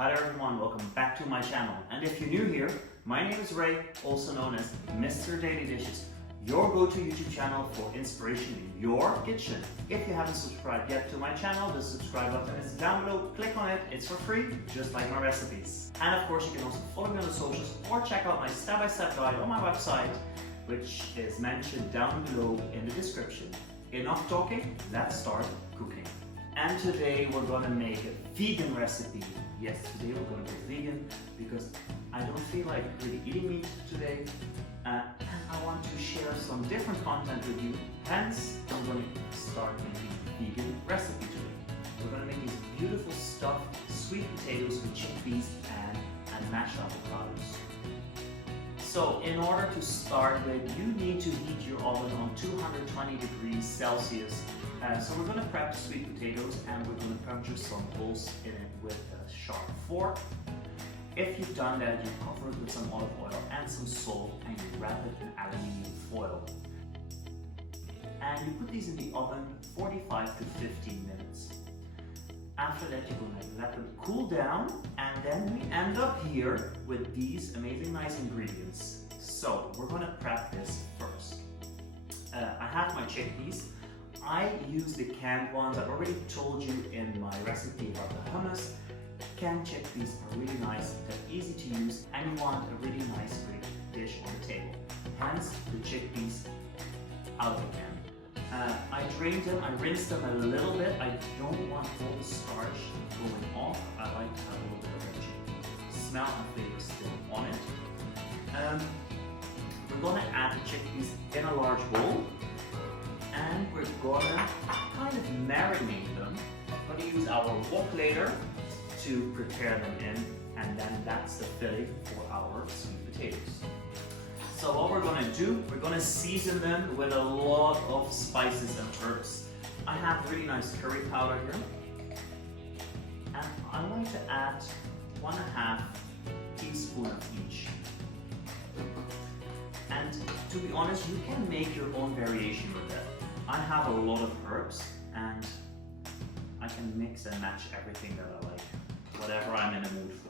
Hi there everyone, welcome back to my channel. And if you're new here, my name is Ray, also known as Mr. Daily Dishes, your go-to YouTube channel for inspiration in your kitchen. If you haven't subscribed yet to my channel, the subscribe button is down below. Click on it, it's for free, just like my recipes. And of course, you can also follow me on the socials or check out my step-by-step guide on my website, which is mentioned down below in the description. Enough talking, let's start cooking. And today we're gonna make a vegan recipe. Yes, today we're gonna go vegan because I don't feel like really eating meat today. And I want to share some different content with you. Hence, I'm going to start making a vegan recipe today. We're going to make these beautiful stuffed sweet potatoes with chickpeas and mashed avocados. So, in order to start with, you need to heat your oven on 220 degrees Celsius. So we're going to prep the sweet potatoes and we're going to puncture some holes in it with a sharp fork. If you've done that, you cover it with some olive oil and some salt and you wrap it in aluminium foil. And you put these in the oven 45 to 15 minutes. After that, you're going to let them cool down, and then we end up here with these amazing nice ingredients. So we're going to prep this first. I have my chickpeas. I use the canned ones. I've already told you in my recipe about the hummus. Canned chickpeas are really nice, they're easy to use, and you want a really nice big dish on the table. Hence the chickpeas out of the can. I drained them, I rinsed them a little bit. I don't want all the starch going off. I like to have a little bit of the chickpea smell and flavor still on it. We're going to add the chickpeas in a large bowl, and we're going to kind of marinate them. We're going to use our wok later to prepare them in, and then that's the filling for our sweet potatoes. So what we're going to do, we're going to season them with a lot of spices and herbs. I have really nice curry powder here, and I like to add 1.5 teaspoon of each. And to be honest, you can make your own variation with that. I have a lot of herbs, and I can mix and match everything that I like, whatever I'm in the mood for.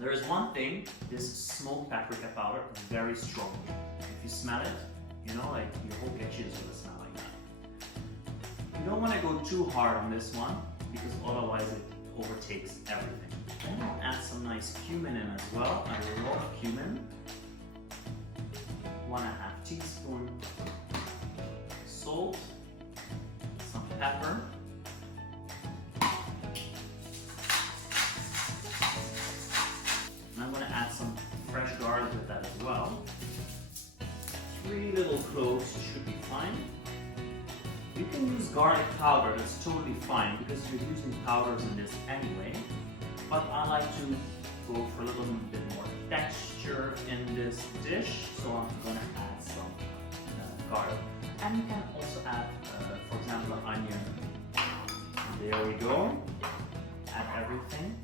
There is one thing, this smoked paprika powder is very strong. If you smell it, you know, like your whole kitchen is gonna smell like that. You don't want to go too hard on this one because otherwise it overtakes everything. Then I'll add some nice cumin in as well. I love cumin. 1.5 teaspoon salt, some pepper. I'm going to add some fresh garlic with that as well. 3 little cloves should be fine. You can use garlic powder, that's totally fine because you're using powders in this anyway. But I like to go for a little bit more texture in this dish, so I'm going to add some garlic. And you can also add, for example, an onion. There we go. Add everything.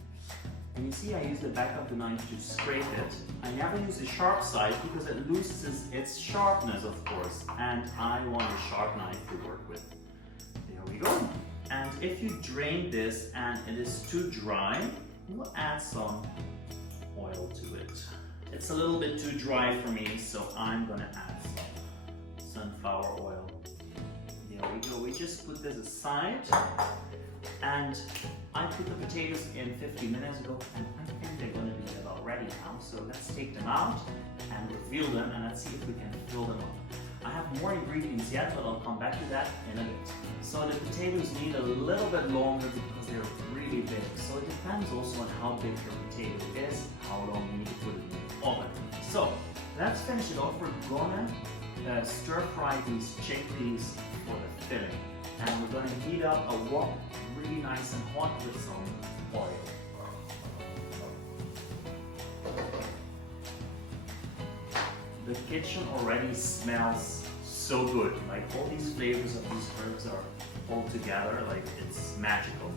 And you see I use the back of the knife to scrape it. I never use the sharp side because it loses its sharpness, of course. And I want a sharp knife to work with. There we go. And if you drain this and it is too dry, we'll add some oil to it. It's a little bit too dry for me, so I'm gonna add some sunflower oil. There we go. We just put this aside. And I put the potatoes in 50 minutes ago, and I think they're going to be about ready now. So let's take them out and reveal them, and let's see if we can fill them up. I have more ingredients yet, but I'll come back to that in a bit. So the potatoes need a little bit longer because they're really big. So it depends also on how big your potato is, how long you need to put it in the oven. So let's finish it off. We're gonna stir fry these chickpeas for the filling. And we're going to heat up a wok really nice and hot with some oil. The kitchen already smells so good. Like all these flavors of these herbs are all together, like it's magical.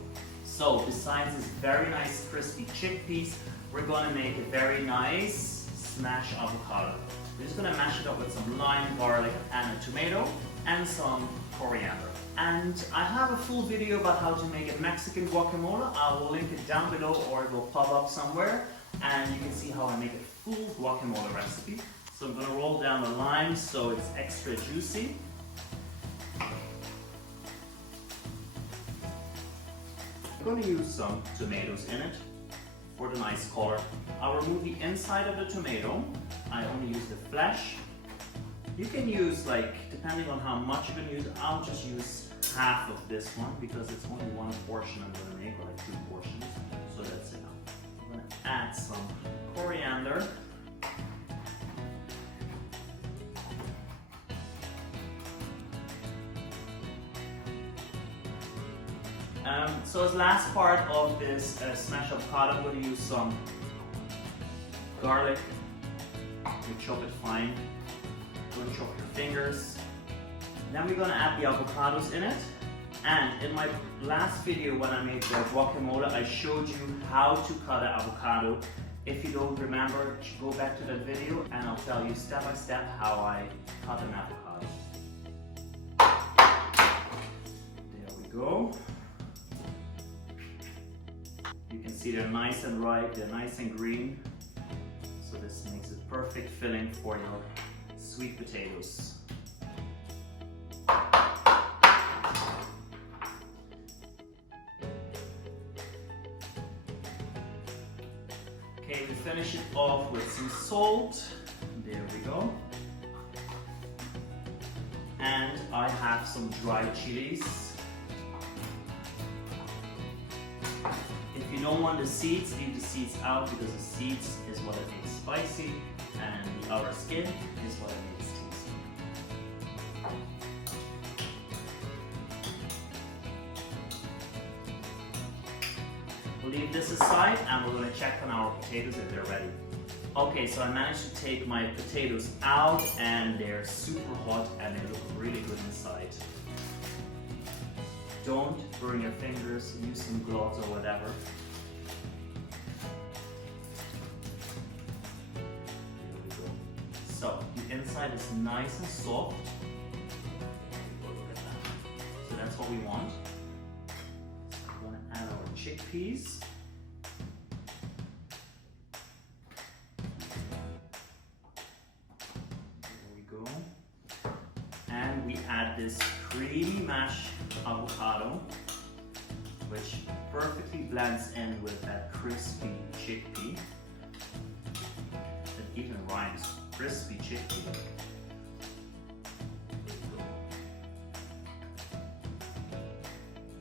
So besides this very nice crispy chickpeas, we're going to make a very nice smashed avocado. We're just going to mash it up with some lime, garlic, and a tomato, and some coriander. And I have a full video about how to make a Mexican guacamole. I will link it down below or it will pop up somewhere. And you can see how I make a full guacamole recipe. So I'm going to roll down the lime so it's extra juicy. I'm going to use some tomatoes in it for the nice color. I'll remove the inside of the tomato. I only use the flesh. You can use, like, depending on how much you're going to use, I'll just use half of this one because it's only one portion I'm going to make, or like 2 portions. So that's enough. I'm going to add some coriander. So as last part of this smashed avocado, I'm going to use some garlic. We chop it fine. You're going to chop your fingers. Then we're going to add the avocados in it. And in my last video when I made the guacamole, I showed you how to cut an avocado. If you don't remember, go back to that video and I'll tell you step by step how I cut an avocado. There we go. You can see they're nice and ripe, they're nice and green. So this makes it perfect filling for your sweet potatoes. Okay, we finish it off with some salt. There we go. And I have some dried chilies. If you don't want the seeds, leave the seeds out because the seeds is what it makes spicy and the outer skin is what it makes tasty. We'll leave this aside and we're going to check on our potatoes if they're ready. Okay, so I managed to take my potatoes out and they're super hot and they look really good inside. Don't burn your fingers, use some gloves or whatever. Here we go. So the inside is nice and soft. Look at that. So that's what we want. So we're going to add our chickpeas. There we go. And we add this creamy mashed avocado, which perfectly blends in with that crispy chickpea. It even rhymes, crispy chickpea.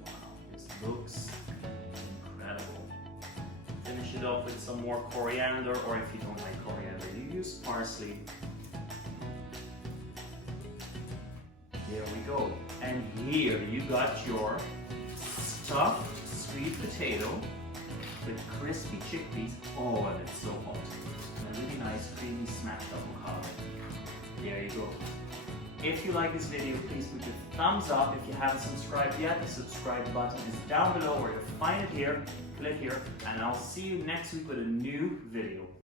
Wow, this looks incredible. Finish it off with some more coriander, or if you don't like coriander, you use parsley. There we go. And here you got your stuffed sweet potato with crispy chickpeas. Oh, and it's so hot. And a really nice creamy smashed avocado. There you go. If you like this video, please put your thumbs up. If you haven't subscribed yet, the subscribe button is down below, or you'll find it here. Click here, and I'll see you next week with a new video.